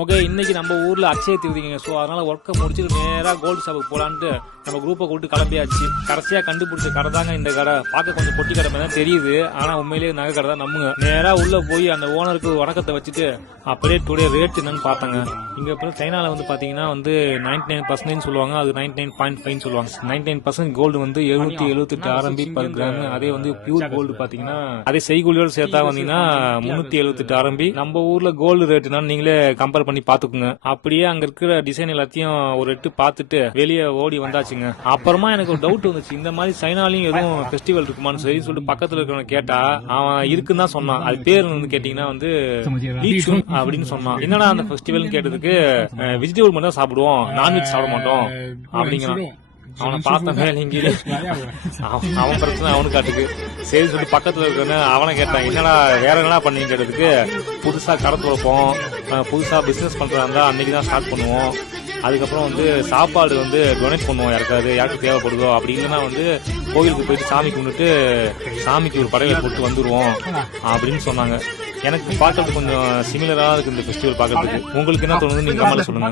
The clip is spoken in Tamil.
ஓகே, இன்னைக்கு நம்ம ஊர்ல அக்ஷய திருதிங்க. ஸோ அதனால ஒர்க்கை முடிச்சுட்டு நேராக கோல்டு ஷாப்புக்கு போலான்ட்டு நம்ம குரூப்பை கூப்பிட்டு கிளம்பியாச்சு. கடைசியா கண்டுபிடிச்ச கடை தாங்க இந்த கடை. பார்க்க கொஞ்சம் பொட்டி கடை மாதிரி தான் தெரியுது, ஆனா உண்மையிலேயே நகை கடை தான் நம்புங்க. நேரா உள்ள போய் அந்த ஓனருக்கு வணக்கத்தை வச்சுட்டு அப்படியே டுடே ரேட் என்னன்னு பார்த்தாங்க. இங்க அப்புறம் சைனால வந்து பாத்தீங்கன்னா வந்து 99% சொல்லுவாங்க, அது 99.5 சொல்லுவாங்க. 99% கோல்டு வந்து 778 RMB பர் கிராம். அதே வந்து பியூர் கோல்டு பாத்தீங்கன்னா அதே செய்கூலியோட சேர்த்தா வந்தீங்கன்னா 378 RMB. நம்ம ஊர்ல கோல்டு ரேட் என்னன்னு நீங்களே கம்பேர் பண்ணி பாத்துக்குங்க. அப்படியே அங்க இருக்கிற டிசைன் எல்லாத்தையும் ஒரு எட்டு பார்த்துட்டு வெளியே ஓடி வந்தாச்சுங்க. அப்புறமா எனக்கு ஒரு டவுட் வந்துச்சு, இந்த மாதிரி சைனாலையும் எதுவும் ஃபெஸ்டிவல் இருக்குமான்னு சரி சொல்லிட்டு பக்கத்துல இருக்கிறவங்க கேட்டா அவன் இருக்குன்னு தான் சொன்னான். அது பேர் வந்து கேட்டீங்கன்னா வந்து லீச்சுன் அப்படின்னு சொன்னான். என்னடா அந்த ஃபெஸ்டிவல் கேட்டதுக்கு வெஜிடபிள் மட்டும் தான் சாப்பிடுவோம், நான்வெஜ் சாப்பிட மாட்டோம் அப்படிங்கிறான். அவனை பார்த்த இங்கே அவன் பிரச்சனை அவனுக்கு காட்டுக்கு. சரி சொல்லிட்டு பக்கத்துல இருக்கிறன்னு அவனை கேட்டான், என்னடா வேற என்னடா பண்ணீங்க கேட்டதுக்கு புதுசா கடை துறப்போம், புதுசா பிசினஸ் பண்றதா இருந்தா அன்னைக்குதான் ஸ்டார்ட் பண்ணுவோம், அதுக்கப்புறம் வந்து சாப்பாடு வந்து டொனேட் பண்ணுவோம் யாருக்கு தேவைப்படுதோ, அப்படி இல்லைன்னா வந்து கோவிலுக்கு போயிட்டு சாமி கும்பிட்டு சாமிக்கு ஒரு படையில போட்டு வந்துருவோம் அப்படின்னு சொன்னாங்க. எனக்கு பார்க்கறதுக்கு கொஞ்சம் சிமிலரா இருக்கு இந்த ஃபெஸ்டிவல் பார்க்கறதுக்கு. உங்களுக்கு என்ன தோணுது நீங்க கமெண்ட்ல சொல்லுங்க.